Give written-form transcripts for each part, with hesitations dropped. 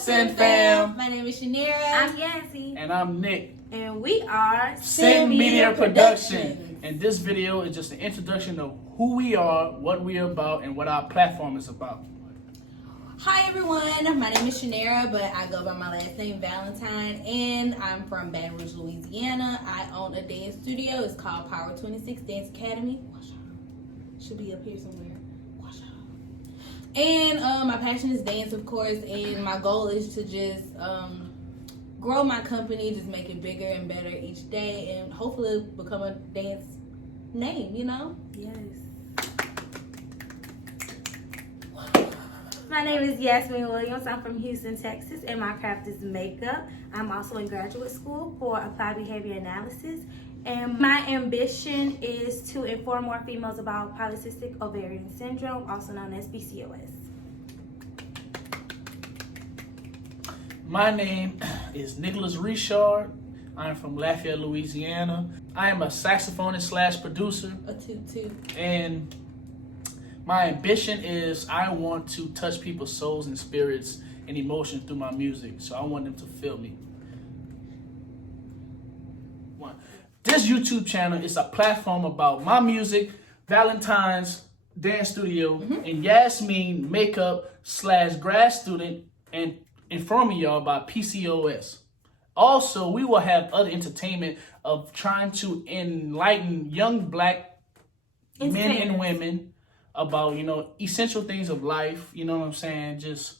CYN Fam? My name is Shanira. I'm Yancy. And I'm Nick. And we are CYN Media Production. And this video is just an introduction of who we are, what we're about, and what our platform is about. Hi everyone, my name is Shanira, but I go by my last name Valentine, and I'm from Baton Rouge, Louisiana. I own a dance studio. It's called Power 26 Dance Academy. Should be up here somewhere. And my passion is dance, of course, and my goal is to just grow my company, just make it bigger and better each day, and hopefully become a dance name, you know? Yes. My name is Yasmin Williams. I'm from Houston, Texas, and my craft is makeup. I'm also in graduate school for applied behavior analysis. And my ambition is to inform more females about polycystic ovarian syndrome, also known as PCOS. My name is Nicholas Richard. I'm from Lafayette, Louisiana. I am a saxophonist slash producer. A toot. And my ambition is I want to touch people's souls and spirits and emotions through my music. So I want them to feel me. This YouTube channel is a platform about my music, Valentine's dance studio, and Yasmin makeup slash grad student, and informing y'all about PCOS. Also, we will have other entertainment of trying to enlighten young black men and women about, essential things of life, you know what I'm saying? Just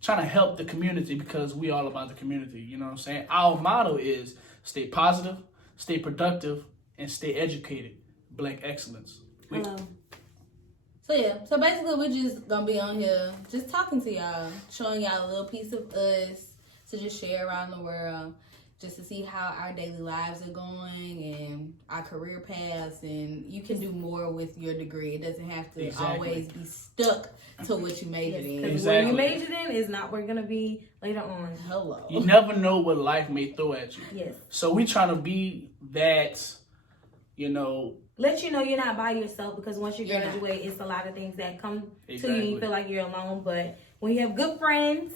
trying to help the community because we all about the community, you know what I'm saying? Our motto is stay positive, stay productive, and stay educated. Black excellence. Hello. So basically we're just gonna be on here just talking to y'all, showing y'all a little piece of us to just share around the world, just to see how our daily lives are going and our career paths, and you can do more with your degree. It doesn't have to always be stuck to what you majored in. Because what you majored in is not where you're gonna be later on. Hello. You never know what life may throw at you. Yes. So we trying to be that, let you know you're not by yourself, because once you graduate, it's a lot of things that come to you and you feel like you're alone. But when you have good friends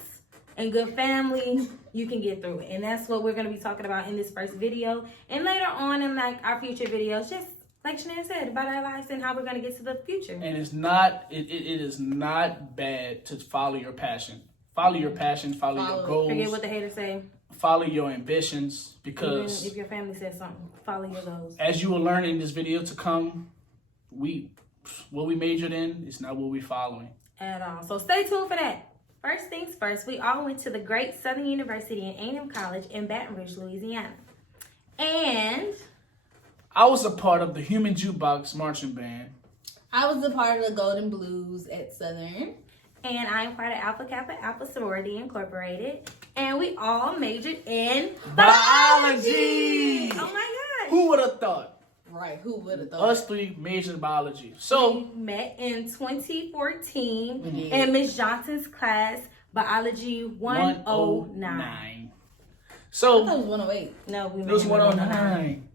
and good family, you can get through it. And that's what we're going to be talking about in this first video. And later on in our future videos, just like Shannon said, about our lives and how we're going to get to the future. And it's not, it is not bad to follow your passion. Follow your passion, follow your goals. Forget what the haters say. Follow your ambitions, because even if your family says something, follow your goals. As you will learn in this video to come, what we majored in is not what we're following at all. So stay tuned for that. First things first, we all went to the great Southern University in A&M College in Baton Rouge, Louisiana. And I was a part of the Human Jukebox marching band. I was a part of the Golden Blues at Southern. And I am part of Alpha Kappa Alpha Sorority Incorporated. And we all majored in biology. Oh my gosh. Who would have thought? Right, who would have thought? Us three majored in biology. So we met in 2014 in Miss Johnson's class, Biology 109. So I thought it was 108. No, we met it was in 109.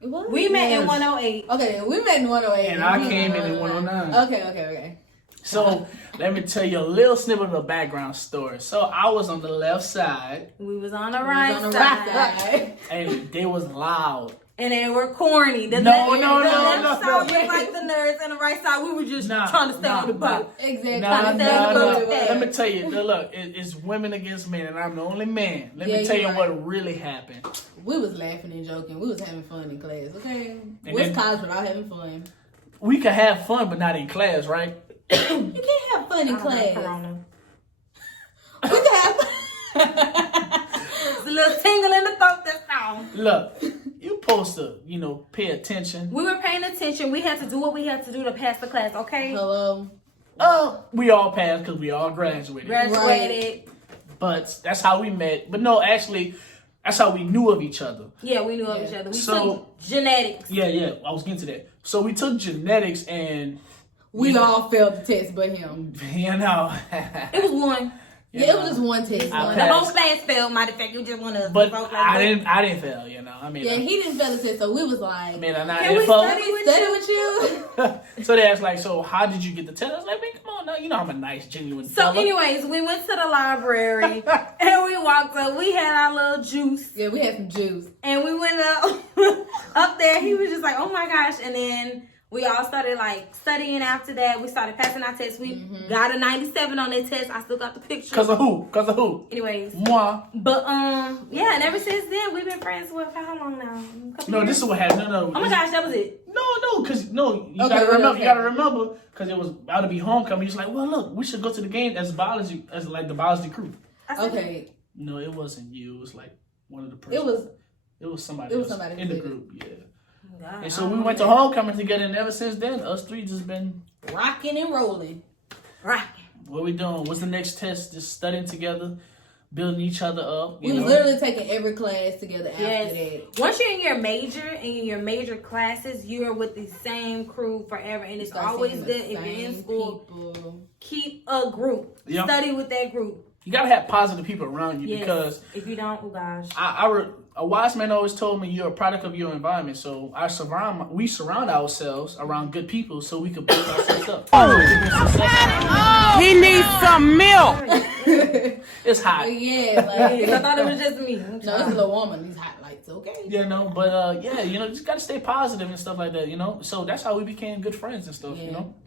It was? We met in 108. Okay, we met in 108. And I came in 109. Okay. So let me tell you a little snippet of the background story. So I was on the left side. We was on the right side. And they was loud. And they were corny. The left side was like the nerds, and the right side we were just trying to stay on the boat. Exactly. Let me tell you, look, it's women against men, and I'm the only man. Let me tell you what really happened. We was laughing and joking. We was having fun in class, okay? We're college without having fun. We could have fun, but not in class, right? You can't have fun in class. We could have fun. It's a little tingle in the throat this time. Look, you supposed to, pay attention. We were paying attention. We had to do what we had to do to pass the class, okay? Hello. We all passed because we all graduated. Right. But that's how we met. But no, actually, that's how we knew of each other. Yeah, we knew of each other. We took genetics. Yeah, I was getting to that. So we took genetics, and we all failed the test but him. It was one. Yeah, it was just one test. The whole class failed. Matter of fact, you just want to. But I didn't fail. You know, I mean. Yeah, he didn't fail the test, so we was like, I mean, can we study with you? So they asked like, so how did you get the test? I was like, man, come on now, you know I'm a nice, genuine. So, fella. anyways, we went to the library and we walked up. We had our little juice. Yeah, we had some juice, and we went up there. He was just like, oh my gosh, and then. We all started like studying after that. We started passing our tests. We got a 97 on that test. I still got the picture. Cause of who? Anyways. Moi. But yeah, and ever since then we've been friends for how long now? No, this is what happened. No. Oh my gosh, that was it. You gotta remember, cause it was about to be homecoming. He's like, well, look, we should go to the game as the biology crew. Okay. No, it wasn't you. It was like one of the persons. It was somebody else in the group. Yeah. God, and so we went to homecoming together, and ever since then, us three just been rocking and rolling. What we doing? What's the next test? Just studying together, building each other up. We was literally taking every class together after that. Once you're in your major and in your major classes, you're with the same crew forever, and it's always good if you're in school. Keep a group. Yep. Study with that group. You gotta have positive people around you because if you don't, oh gosh. A wise man always told me you're a product of your environment. So we surround ourselves around good people so we can build ourselves up. He needs some milk. It's hot. Yeah, like I thought it was just me. No, it's a little woman. These hot lights, okay. Yeah, no, but just gotta stay positive and stuff like that, So that's how we became good friends and stuff,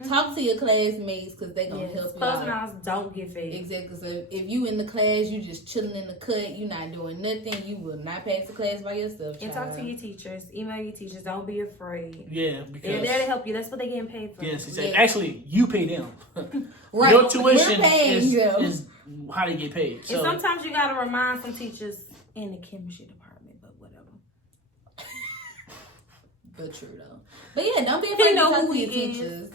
Talk to your classmates because they gonna help you Close out. mouths don't get fed. Exactly. So if you in the class, you just chilling in the cut, you not doing nothing, you will not pass the class by yourself. And talk to your teachers. Email your teachers. Don't be afraid. Yeah, because they're there to help you. That's what they're getting paid for. Yes, exactly. Actually, you pay them. Right. Your tuition is how they get paid. So. And sometimes you gotta remind some teachers in the chemistry department, but whatever. But true though. But yeah, don't be afraid to talk to your teachers.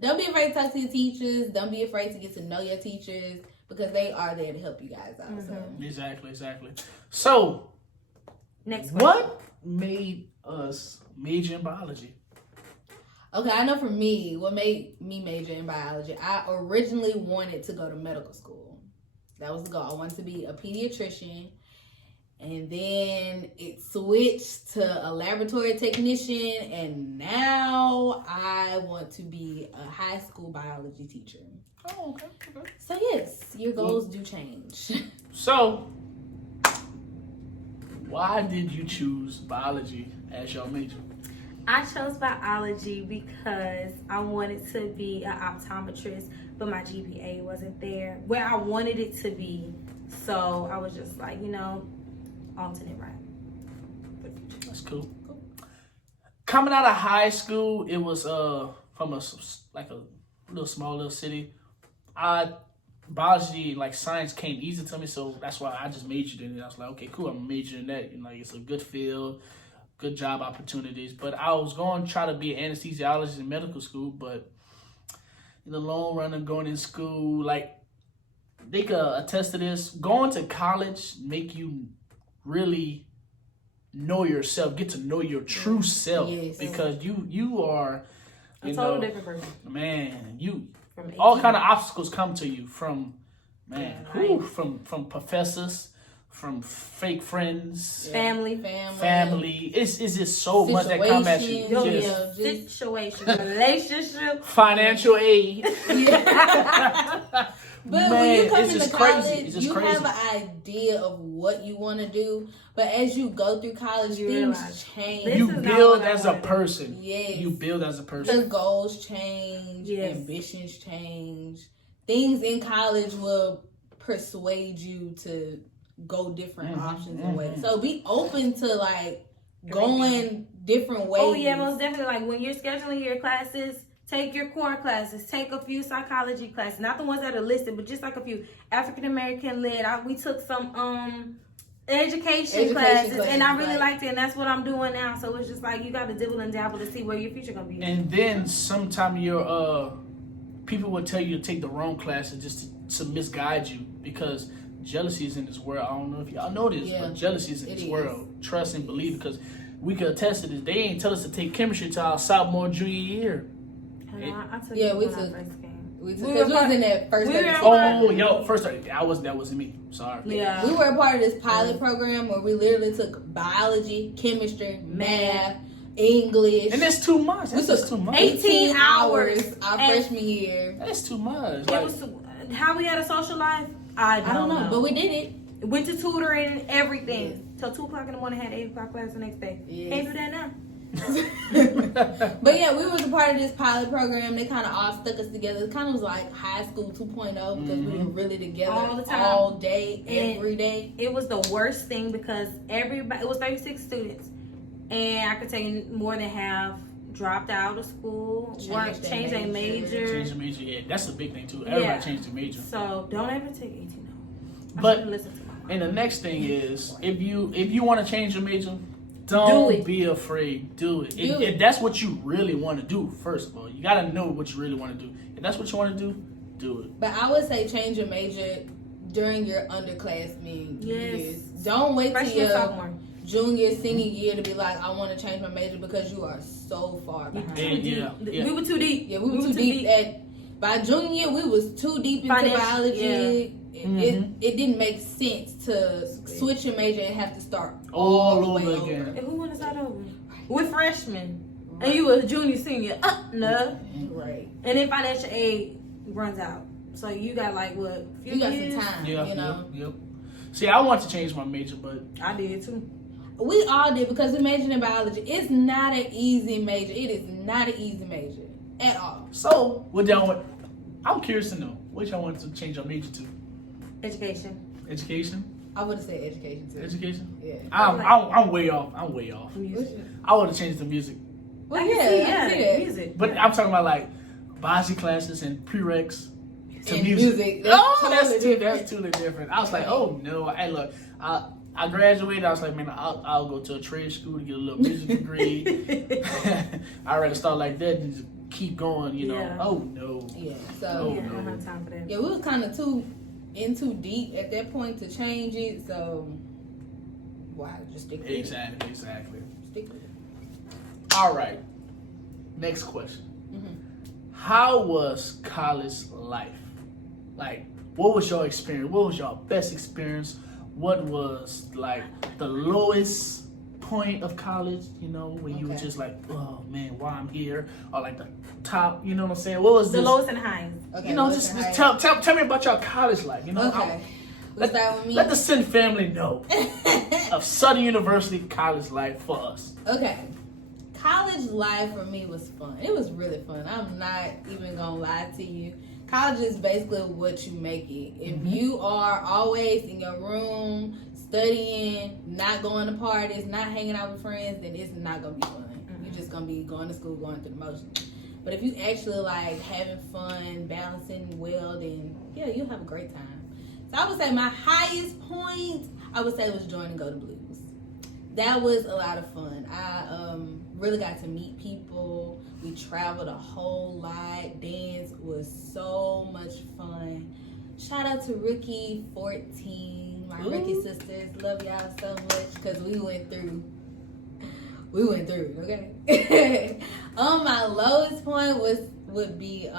Don't be afraid to talk to your teachers. Don't be afraid to get to know your teachers because they are there to help you guys out. So. Exactly. So, next question. What made us major in biology? Okay, I know for me, what made me major in biology, I originally wanted to go to medical school. That was the goal. I wanted to be a pediatrician. And then it switched to a laboratory technician. And now I want to be a high school biology teacher. Oh, okay. So yes, your goals do change. So, why did you choose biology as your major? I chose biology because I wanted to be an optometrist, but my GPA wasn't there where I wanted it to be. So I was just like, alternate right. That's cool. Coming out of high school, it was from a small little city. Biology, like science, came easy to me, so that's why I just majored in it. I was like, okay, cool, I'm majoring in that. It's a good field. Good job opportunities, but I was going to try to be an anesthesiologist in medical school, but in the long run of going in school, like, they could attest to this, going to college make you really know yourself, get to know your true self, because you are a total different person. Man, all kind of obstacles come to you from from professors, from fake friends, family. It's just so much that come at you. Situation, relationship, financial aid. But when you come into college, you have an idea of what you want to do. But as you go through college, things change. You build as a person. Yes. You build as a person. The goals change. Yes. Ambitions change. Things in college will persuade you to go different options and ways. So be open to going different ways. Oh yeah, most definitely. Like when you're scheduling your classes, take your core classes. Take a few psychology classes, not the ones that are listed, but just like a few African American led. We took some education classes, and I really liked it, and that's what I'm doing now. So it's just like you got to dibble and dabble to see where your future gonna be. And then sometime your people will tell you to take the wrong classes just to misguide you, because jealousy is in this world. I don't know if y'all know this, but jealousy is in this world. Trust and believe, because we could attest to this. They ain't tell us to take chemistry till our sophomore, junior year. I took it when I first came. We was in that first. First 30. That wasn't me. Sorry. Yeah. We were a part of this pilot program where we literally took biology, chemistry, math, English. And that's too much. That's just too much. 18 hours our freshman year. That's too much. It was how we had a social life. I don't know, but we did it. Went to tutoring and everything. Till 2 o'clock in the morning. Had 8 o'clock class the next day. Yes. Can't do that now. But yeah, we was a part of this pilot program. They kind of all stuck us together. It kind of was like high school 2.0 because we were really together all the time, all day, every day. It was the worst thing because it was 36 students, and I could tell you more than half dropped out of school, changed their major. Change the major, yeah, that's a big thing too. Everybody changed their major. So don't ever take 18 hours. But listen to and the next thing is, if you want to change your major, don't be afraid. Do it. If that's what you really want to do, first of all, you got to know what you really want to do. If that's what you want to do, do it. But I would say change your major during your underclassmen years. Don't wait till your junior, senior year to be like, I want to change my major because you are so far behind. We were too deep. Yeah, we were too deep. By junior year, we was too deep into biology. It didn't make sense to switch your major and have to start all over again. And who want to start over? We're freshmen. Right. And you a junior, senior. No. Right. And then financial aid runs out. So you got you got some time, you know? Yep. See, I want to change my major, but I did too. We all did because we majored in biology. It's not an easy major. It is not an easy major at all. So, I'm curious to know what y'all want to change your major to. Education. I would have said education too. Education? Yeah. I'm way off. Music. I would have changed to music. Well, yeah, music. But I'm talking about like biology classes and prereqs to music. That's totally different. I was like, oh no. Hey, look, I graduated. I was like, man, I'll go to a trade school to get a little music degree. I'd rather start like that and just keep going, you know. Yeah. Oh no. Yeah. So I don't have time for that. Yeah, we was kind of too deep at that point to change it. So why just stick with it? Exactly. Stick with it. All right. Next question. Mm-hmm. How was college life? Like, what was your experience? What was your best experience? What was like the lowest point of college, you know, when you were just like, oh man, why I'm here? Or like the top, you know what I'm saying? What was the lowest and highest? Okay, you know, just tell me about your college life, you know? Okay. Let the CYN family know of Southern University college life for us. Okay. College life for me was fun. It was really fun. I'm not even gonna lie to you. College is basically what you make it. If you are always in your room, studying, not going to parties, not hanging out with friends, then it's not gonna be fun. You're just gonna be going to school, going through the motions. But if you actually like having fun, balancing well, then yeah, you'll have a great time. So I would say my highest point, I would say, was joining Go to Blues. That was a lot of fun. I really got to meet people. We traveled a whole lot. Dance was so much fun. Shout out to Rookie 14, my Rookie sisters. Love y'all so much because we went through, okay? My lowest point would be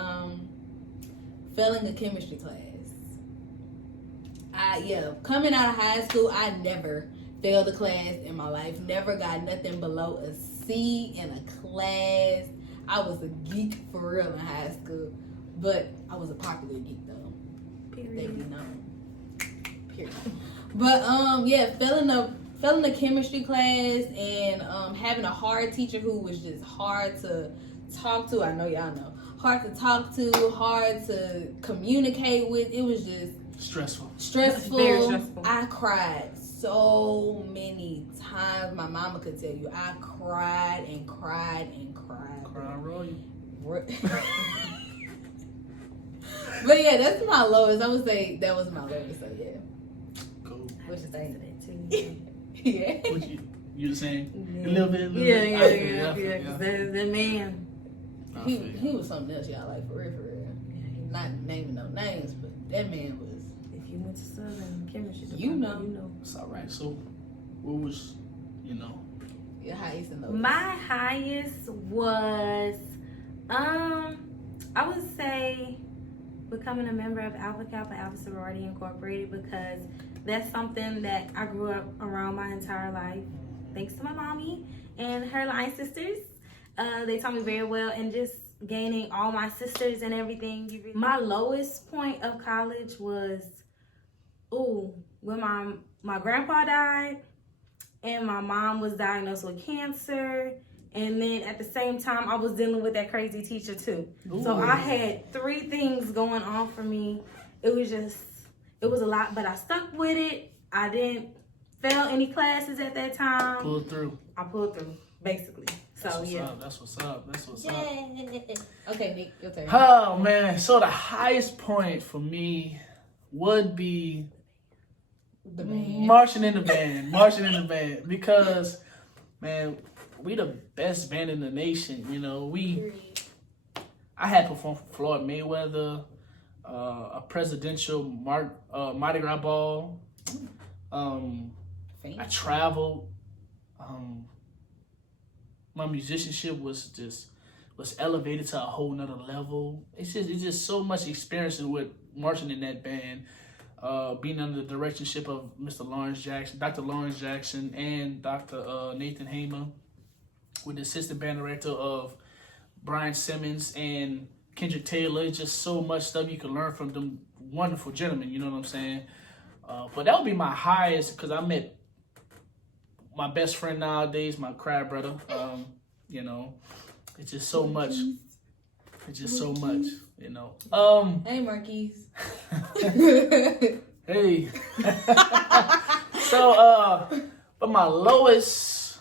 failing a chemistry class. Coming out of high school, I never failed a class in my life. Never got nothing below a C in a class. I was a geek for real in high school, but I was a popular geek though. Period. Period. But failing the chemistry class and having a hard teacher who was just hard to talk to. I know y'all know. Hard to talk to, hard to communicate with. It was just stressful. Very stressful. I cried so many times. My mama could tell you. I cried and cried and cried. Cry roll you. But yeah, that's my lowest. I would say that was my lowest. So yeah. Cool. What you think of that too? Yeah. What you the same? A little bit. Yeah. That man. He was something else, y'all. Like for real. Not naming no names, but that man was. If you went to Southern chemistry, you know. It's all right. So, what was, your highest and lowest? My highest was, I would say becoming a member of Alpha Kappa Alpha Sorority Incorporated, because that's something that I grew up around my entire life. Thanks to my mommy and her line sisters. They taught me very well, and just gaining all my sisters and everything. My lowest point of college was, when my grandpa died and my mom was diagnosed with cancer. And then at the same time, I was dealing with that crazy teacher too. Ooh. So I had 3 things going on for me. It was a lot, but I stuck with it. I didn't fail any classes at that time. Pulled through. I pulled through, basically. That's what's up. Okay, Nick, your turn. Oh man, so the highest point for me would be the band. Marching in the band, because man, we the best band in the nation. You know, I had performed for Floyd Mayweather, a presidential Mardi Gras ball. I traveled. My musicianship was elevated to a whole nother level. It's just so much experience with marching in that band, being under the directorship of Dr. Lawrence Jackson, and Dr. Nathan Hamer, with the assistant band director of Brian Simmons and Kendrick Taylor. It's just so much stuff you can learn from them wonderful gentlemen, you know what I'm saying? But that would be my highest, because I met my best friend nowadays, my crab brother. You know, it's just so much. It's just so much, you know. Hey, Marquise. Hey. So, but my lowest,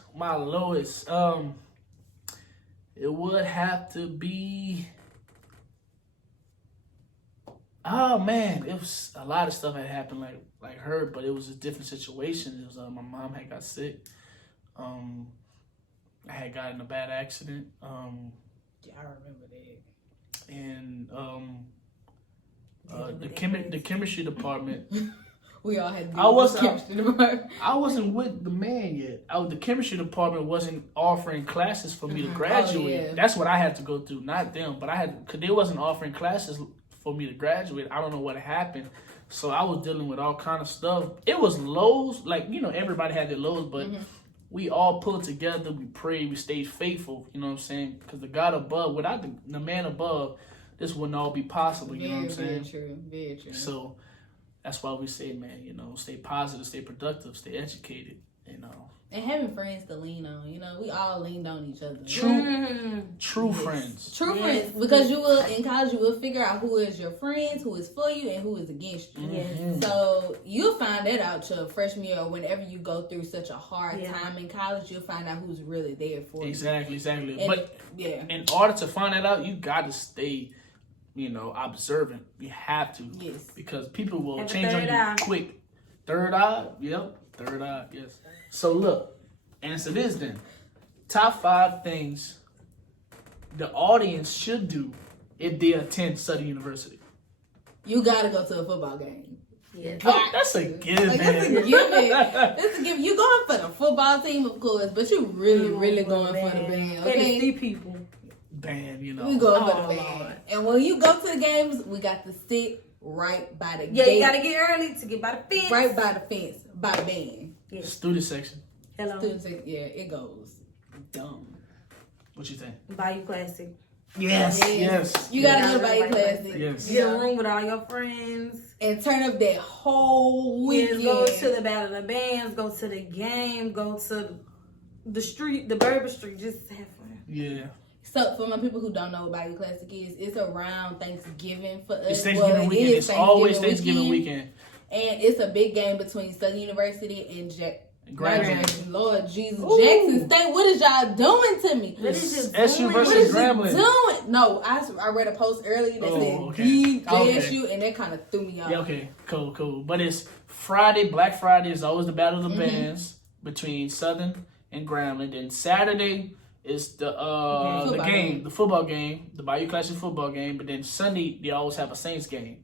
it would have to be. Oh man, it was a lot of stuff that happened like her, but it was a different situation. It was my mom had got sick. I had got in a bad accident. Yeah, I remember that. And the chemistry department. We all had. I wasn't with the man yet. The chemistry department wasn't offering classes for me to graduate. Oh, yeah. That's what I had to go through, not them. But because they wasn't offering classes for me to graduate. I don't know what happened. So I was dealing with all kind of stuff. It was lows, like, you know, everybody had their lows, but we all pulled together, we prayed, we stayed faithful, you know what I'm saying? Because the God above, without the man above, this wouldn't all be possible, you know what I'm saying? Very true. So that's why we say, man, you know, stay positive, stay productive, stay educated, you know. And having friends to lean on, you know, we all leaned on each other. True friends. True friends, because in college you will figure out who is your friends, who is for you, and who is against you. So you'll find that out your freshman year, or whenever you go through such a hard time in college, you'll find out who's really there for you. Exactly. And, but in order to find that out, you got to stay, you know, observant. You have to. Yes. Because people will change on you quick. Third eye? Yep. Third eye, yes. So look, answer this then. Top 5 things the audience should do if they attend Southern University. You gotta go to a football game. Yeah. Oh, that's a given. That's a given. That's a given. You going for the football team, of course, but you really going for the band. Okay? And see people. Band, you know. We going for the band. Lord. And when you go to the games, we got to sit right by the gate. Yeah, you gotta get early to get by the fence. Right by the fence, by the band. Yeah. Student section. Hello. Student section, yeah, it goes dumb. What you think? Bayou Classic. Yes. You gotta go to Bayou Classic. Yes. Get a room with all your friends. And turn up that whole weekend. Go to the Battle of the Bands, go to the game, go to the street, the Bourbon Street, just have fun. Yeah. So, for my people who don't know what Bayou Classic is, it's around Thanksgiving for us. It's Thanksgiving weekend. It's always Thanksgiving weekend. And it's a big game between Southern University and Grambling. Lord Jesus. Ooh. Jackson State, what is y'all doing to me? What is you SU versus Grambling. Doing? No, I read a post earlier that said JSU, and that kind of threw me off. Yeah, okay. Cool. But it's Friday, Black Friday is always the Battle of the Bands between Southern and Grambling. Then Saturday is the football game, the Bayou Classic football game. But then Sunday, they always have a Saints game.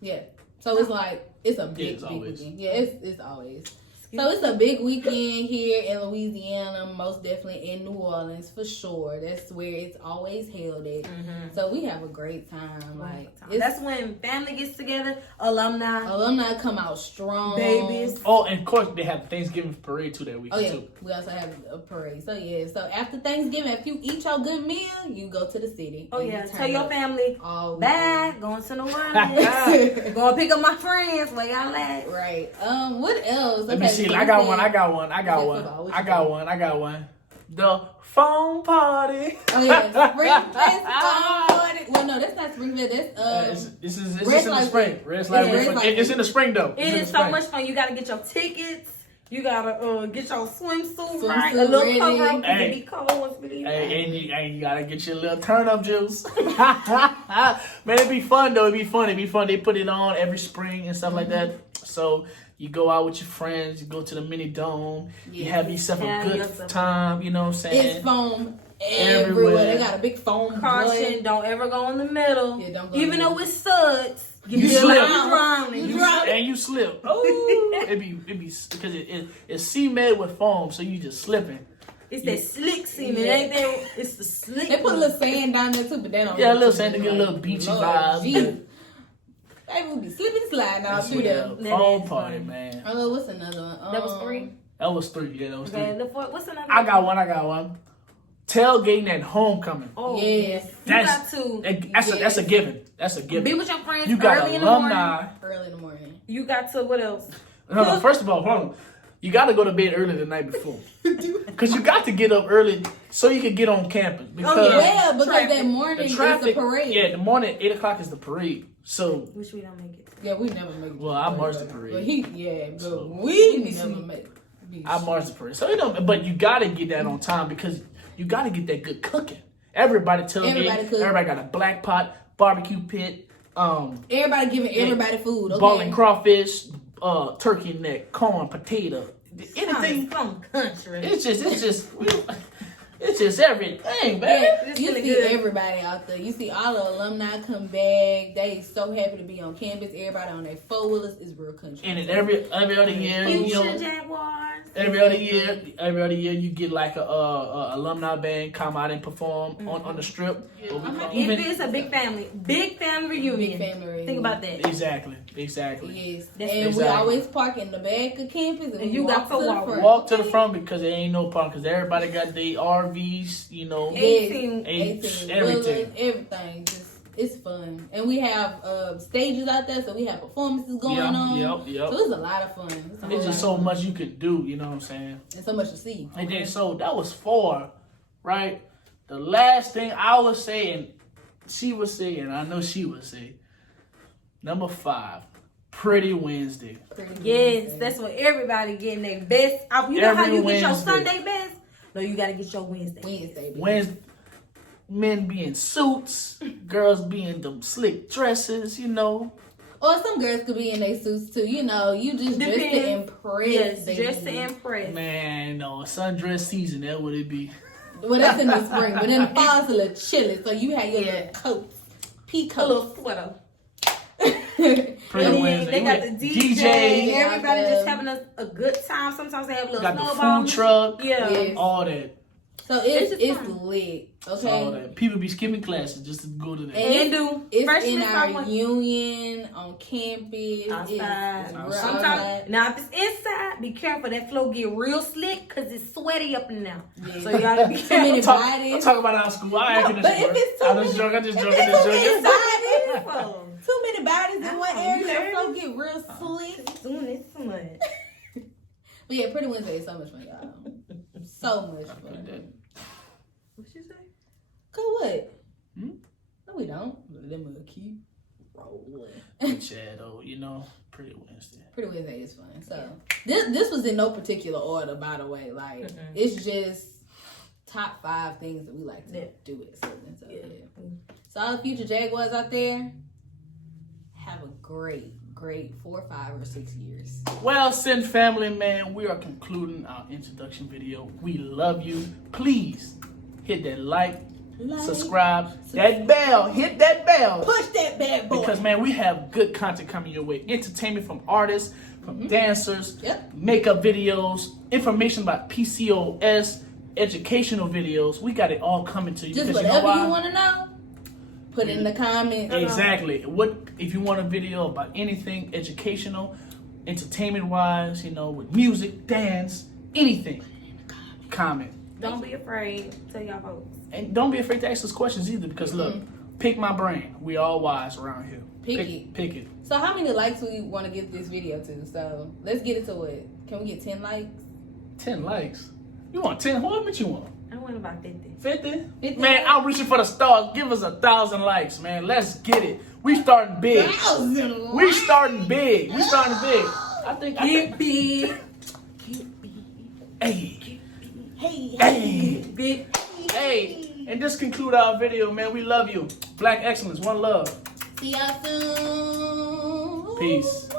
Yeah. So it's like, it's a big weekend. Yeah, it's always. So it's a big weekend here in Louisiana, most definitely in New Orleans for sure. That's where it's always held at. So we have a great time. That's when family gets together, alumni come out strong, babies. Oh, and of course they have Thanksgiving parade too that weekend too. We also have a parade. So yeah, so after Thanksgiving, if you eat your good meal, you go to the city. Oh yeah, tell your family, bye, going to New Orleans. Going to pick up my friends, where y'all at? Right. What else? Let me see. I got one. The phone party. Oh yeah, Spring Fest party. Well, no, that's not Spring Fest. That's this is in the spring. It's in the spring though. It is so much fun. You gotta get your tickets. You gotta get your swimsuit right. A little cover up because it be cold once we leave. And you gotta get your little turn up juice. Man, it'd be fun though. It'd be fun. They put it on every spring and stuff like that. So you go out with your friends, you go to the mini dome, you have yourself a good time, you know what I'm saying? It's foam everywhere. They got a big foam caution. Don't ever go in the middle. Yeah, don't go even though it's suds. You slip. You slip. Oh, it be because it's cement with foam, so you just slipping. It's that slick cement, ain't that? It's the slick. They put a little sand down there too, but they don't. Yeah, a little sand to get a little beachy vibe. They would be slipping sliding out through there. Phone party, man. Oh, what's another one? That was 3. That was 3. Yeah, that was 3. What's another? I got one. Tailgating at homecoming. Oh yes, that's a given. That's a given. Be with your friends. You got early alumni. Early in the morning. You got to what else? No. First of all, hold on. You got to go to bed early the night before, because you got to get up early so you can get on campus. Because because that morning is the parade. Yeah, the morning 8:00 is the parade. So which we don't make it. Yeah, we never make it. Well, I march the parade. But we never make it. I march the parade. So but you got to get that on time because you got to get that good cooking. Everybody tailgate. Everybody got a black pot, barbecue pit. Everybody giving everybody food. Okay? Balling crawfish, turkey neck, corn, potato, anything from country. It's just everything, man. Yeah, you see everybody out there. You see all the alumni come back. They so happy to be on campus. Everybody on their 4-wheelers is real country. And then every other year, Jaguars. Every other year, you get like a alumni band come out and perform on the strip. If it's a big family reunion. Think about that. Exactly. Yes, and we always park in the back of campus, and you got to walk to the front because there ain't no park because everybody got their RVs, you know, 18 everything. Just, it's fun, and we have stages out there, so we have performances going on. Yep. So it's a lot of fun. It's just so much you can do, you know what I'm saying? And so much to see. And then so that was 4, right? The last thing I would say, and she would say, and I know she would say, number 5, Pretty Wednesday. Yes, that's what everybody getting their best. You know how you get your Sunday best? No, you gotta get your Wednesday. Men be in suits, girls be in them slick dresses, you know. Or some girls could be in their suits too, you know. You just dress to impress. Yes, dress to impress. Man, no, sundress season, that would it be. Well, that's in the spring, but in the fall it's a little chilly, so you have your little coats, pea coats, a little sweater. Pretty Wednesday. They got the DJ. Everybody just having a good time. Sometimes they have a little snowball. Got the food truck. Yeah, all that. So it's lit. Okay. All that. People be skipping classes just to go to that. And it's in our union on campus. Outside. Sometimes now if it's inside, be careful. That floor get real slick because it's sweaty up and down. Yeah. So you gotta be careful. Too many bodies. I'm talking about our school. But if it's I'm just joking. Too many bodies in one area, that floor get real slick. Doing this too much. But yeah, Pretty Wednesday is so much fun, y'all. So much fun. What she say? Go what? No, we don't. Let me keep rolling. Shadow, you know, Pretty Wednesday. Pretty Wednesday is fun. So this was in no particular order, by the way. Like it's just top 5 things that we like to do at Southern. So So all the future Jaguars out there, have a great 4, 5, or 6 years. Well, CYN Family, man, we are concluding our introduction video. We love you. Please hit that like, subscribe, that bell, hit that bell. Push that bad boy. Because, man, we have good content coming your way. Entertainment from artists, from dancers, makeup videos, information about PCOS, educational videos. We got it all coming to you. Just because whatever you know you want to know, put it in the comments. Exactly. What if you want a video about anything educational, entertainment-wise, you know, with music, dance, anything, comment. Don't be afraid. Tell y'all folks. And don't be afraid to ask us questions either, because look, pick my brain. We all wise around here. Pick it. So how many likes we want to get this video to? So let's get it to it. Can we get 10 likes? 10 likes? You want 10? What much you want? I want about 50. 50? Man, I'm reaching for the stars. Give us 1,000 likes, man. Let's get it. We starting big. 1,000 We starting big. I think. Get big. Hey. Big. Hey. And this conclude our video, man. We love you. Black excellence. One love. See y'all soon. Peace.